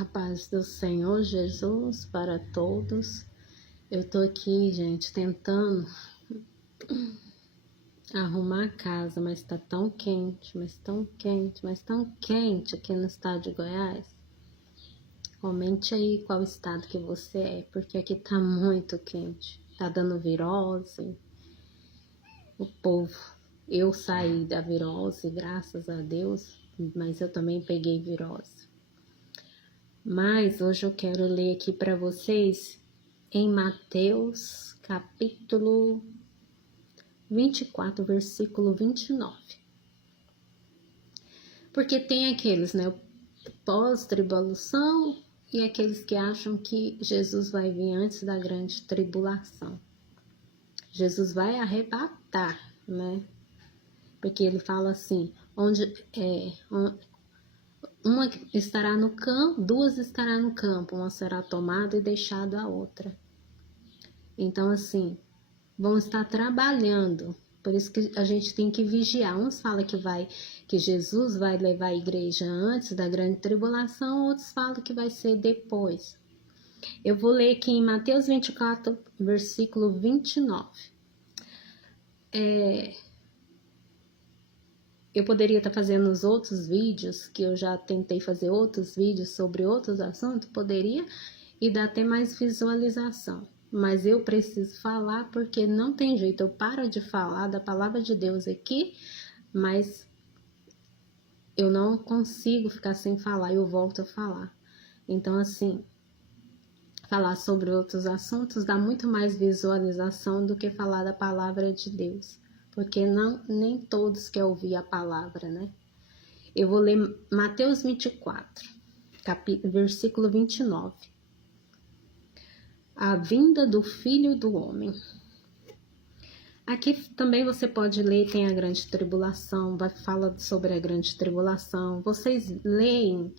A paz do Senhor Jesus para todos. Eu tô aqui, gente, tentando arrumar a casa, mas tá tão quente, mas tão quente aqui no estado de Goiás. Comente aí qual estado que você é, porque aqui tá muito quente. Tá dando virose. O povo, eu saí da virose, graças a Deus, mas eu também peguei virose. Mas hoje eu quero ler aqui para vocês em Mateus, capítulo 24, versículo 29. Porque tem aqueles, né, pós-tribulação e aqueles que acham que Jesus vai vir antes da grande tribulação. Jesus vai arrebatar, né? Porque ele fala assim, uma estará no campo, duas estará no campo, uma será tomada e deixada a outra. Então, assim, vão estar trabalhando, por isso que a gente tem que vigiar. Uns falam que Jesus vai levar a igreja antes da grande tribulação, outros falam que vai ser depois. Eu vou ler aqui em Mateus 24, versículo 29. Eu poderia estar fazendo os outros vídeos, que eu já tentei fazer outros vídeos sobre outros assuntos, poderia, e dar até mais visualização. Mas eu preciso falar porque não tem jeito, eu paro de falar da palavra de Deus aqui, mas eu não consigo ficar sem falar, eu volto a falar. Então, assim, falar sobre outros assuntos dá muito mais visualização do que falar da palavra de Deus. Porque nem todos querem ouvir a palavra, né? Eu vou ler Mateus 24, versículo 29. A vinda do Filho do Homem. Aqui também você pode ler, tem a grande tribulação, vai falar sobre a grande tribulação. Vocês leem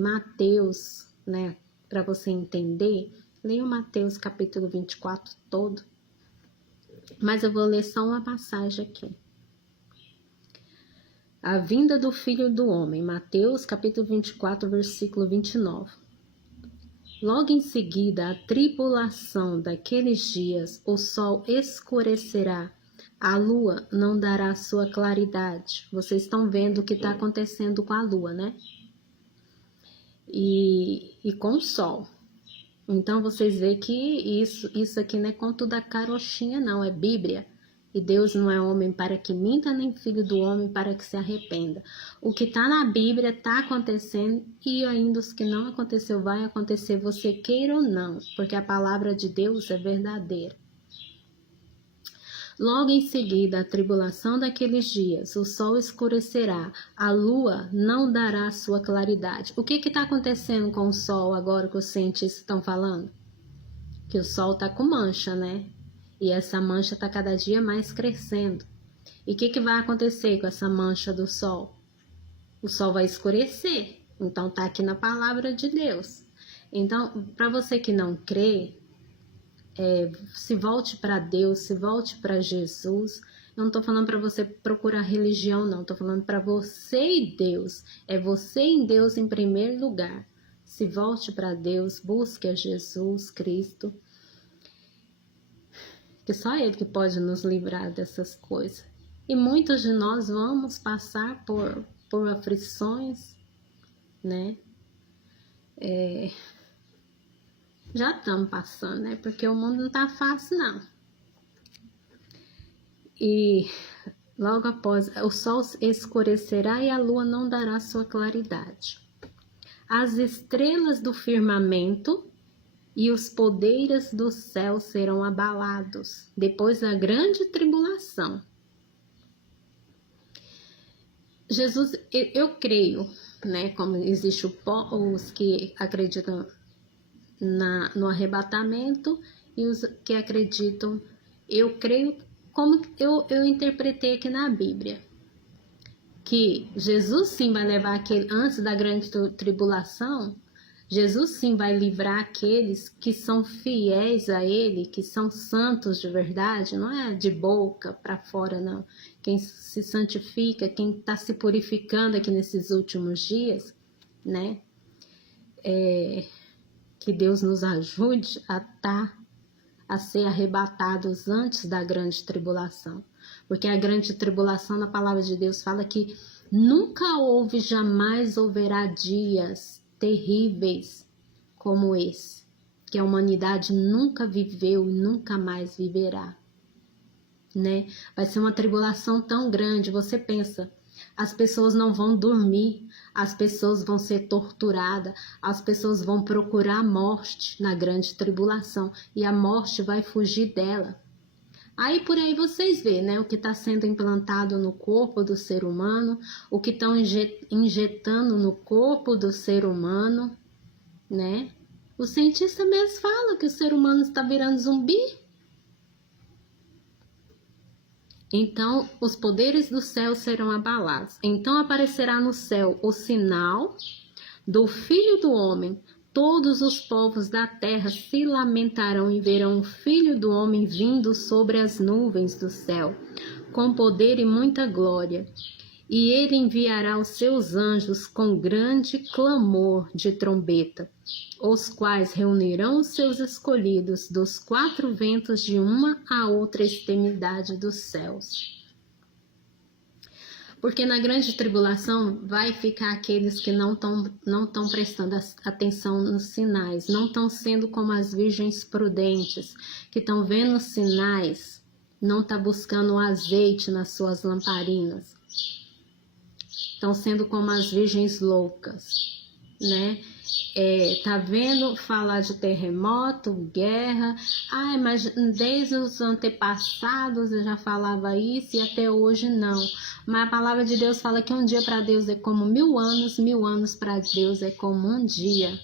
Mateus, né? Para você entender, leiam Mateus capítulo 24 todo. Mas eu vou ler só uma passagem aqui. A vinda do Filho do Homem, Mateus capítulo 24, versículo 29. Logo em seguida, a tribulação daqueles dias, o sol escurecerá, a lua não dará sua claridade. Vocês estão vendo o que está acontecendo com a lua, né? E com o sol. Então, vocês veem que isso aqui não é conto da carochinha, não, é Bíblia. E Deus não é homem para que minta, nem filho do homem para que se arrependa. O que está na Bíblia está acontecendo e ainda os que não aconteceu vai acontecer, você queira ou não, porque a palavra de Deus é verdadeira. Logo em seguida, a tribulação daqueles dias, o sol escurecerá, a lua não dará sua claridade. O que está acontecendo com o sol agora que os cientistas estão falando? Que o sol está com mancha, né? E essa mancha está cada dia mais crescendo. E o que vai acontecer com essa mancha do sol? O sol vai escurecer. Então está aqui na palavra de Deus. Então, para você que não crê, se volte para Deus, se volte para Jesus. Eu não estou falando para você procurar religião, não. Estou falando para você e Deus. É você em Deus em primeiro lugar. Se volte para Deus, busque a Jesus Cristo. Que só Ele que pode nos livrar dessas coisas. E muitos de nós vamos passar por aflições, né? Já estamos passando, né? Porque o mundo não está fácil, não. E logo após, o sol escurecerá e a lua não dará sua claridade. As estrelas do firmamento e os poderes do céu serão abalados depois da grande tribulação. Jesus, eu creio, né? Como existe os que acreditam no arrebatamento e os que acreditam, eu creio como eu interpretei aqui na Bíblia, que Jesus sim vai levar antes da grande tribulação, Jesus sim vai livrar aqueles que são fiéis a Ele, que são santos de verdade, não é de boca para fora, não. Quem se santifica, quem está se purificando aqui nesses últimos dias, né? que Deus nos ajude a ser arrebatados antes da grande tribulação. Porque a grande tribulação, na palavra de Deus, fala que nunca houve, jamais haverá dias terríveis como esse, que a humanidade nunca viveu e nunca mais viverá, né? Vai ser uma tribulação tão grande, você pensa, as pessoas não vão dormir, as pessoas vão ser torturadas, as pessoas vão procurar a morte na grande tribulação e a morte vai fugir dela. Aí por aí vocês veem, né, o que está sendo implantado no corpo do ser humano, o que estão injetando no corpo do ser humano, né? O cientista mesmo fala que o ser humano está virando zumbi. Então, os poderes do céu serão abalados. Então aparecerá no céu o sinal do Filho do Homem. Todos os povos da terra se lamentarão e verão o Filho do Homem vindo sobre as nuvens do céu, com poder e muita glória. E ele enviará os seus anjos com grande clamor de trombeta, os quais reunirão os seus escolhidos dos quatro ventos de uma a outra extremidade dos céus. Porque na grande tribulação vai ficar aqueles que não estão prestando atenção nos sinais, não estão sendo como as virgens prudentes, que estão vendo os sinais, não estão buscando o azeite nas suas lamparinas. Estão sendo como as virgens loucas, né? Tá vendo falar de terremoto, guerra, mas desde os antepassados eu já falava isso e até hoje não. Mas a palavra de Deus fala que um dia para Deus é como 1000 anos para Deus é como um dia.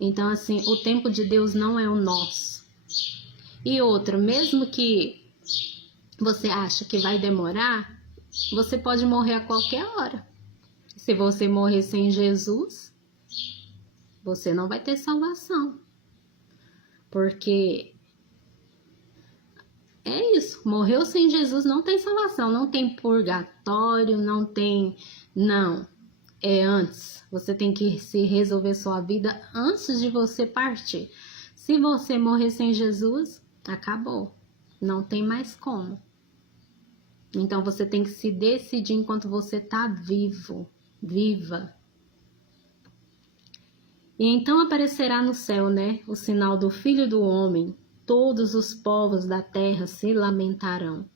Então assim, o tempo de Deus não é o nosso. E outra, mesmo que você acha que vai demorar, você pode morrer a qualquer hora. Se você morrer sem Jesus, você não vai ter salvação. Porque é isso, morreu sem Jesus, não tem salvação, não tem purgatório, não tem... Não, é antes. Você tem que se resolver sua vida antes de você partir. Se você morrer sem Jesus, acabou. Não tem mais como. Então você tem que se decidir enquanto você está vivo, viva. E então aparecerá no céu, né, o sinal do Filho do Homem. Todos os povos da terra se lamentarão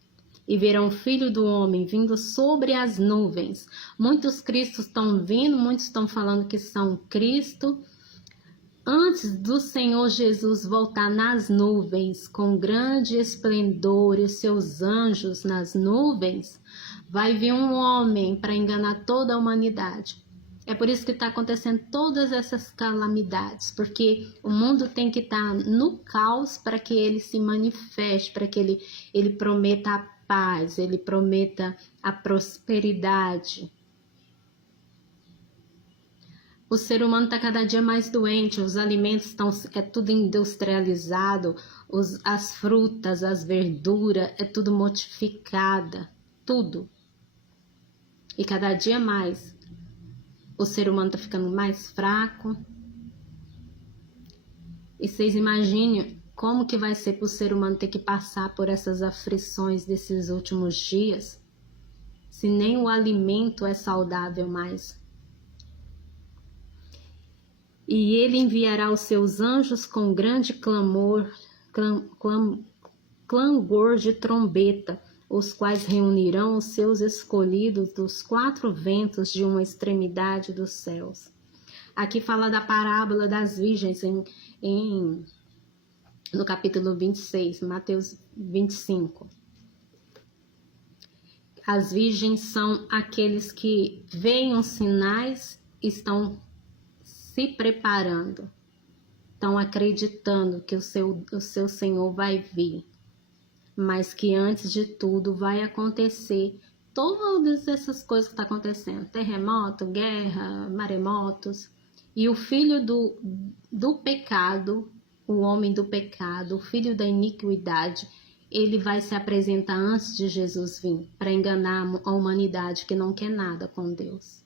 e verão o Filho do Homem vindo sobre as nuvens. Muitos cristos estão vindo, muitos estão falando que são Cristo. Antes do Senhor Jesus voltar nas nuvens, com grande esplendor e os seus anjos nas nuvens, vai vir um homem para enganar toda a humanidade. É por isso que está acontecendo todas essas calamidades, porque o mundo tem que estar no caos para que ele se manifeste, para que ele prometa a paz, ele prometa a prosperidade. O ser humano está cada dia mais doente, os alimentos é tudo industrializado, as frutas, as verduras, é tudo modificada, tudo. E cada dia mais, o ser humano está ficando mais fraco. E vocês imaginem como que vai ser para o ser humano ter que passar por essas aflições desses últimos dias, se nem o alimento é saudável mais. E ele enviará os seus anjos com grande clangor de trombeta, os quais reunirão os seus escolhidos dos quatro ventos de uma extremidade dos céus. Aqui fala da parábola das virgens no capítulo 26, Mateus 25. As virgens são aqueles que veem os sinais e estão se preparando, estão acreditando que o seu Senhor vai vir, mas que antes de tudo vai acontecer todas essas coisas que estão acontecendo, terremoto, guerra, maremotos, e o filho do pecado, o homem do pecado, o filho da iniquidade, ele vai se apresentar antes de Jesus vir, para enganar a humanidade que não quer nada com Deus.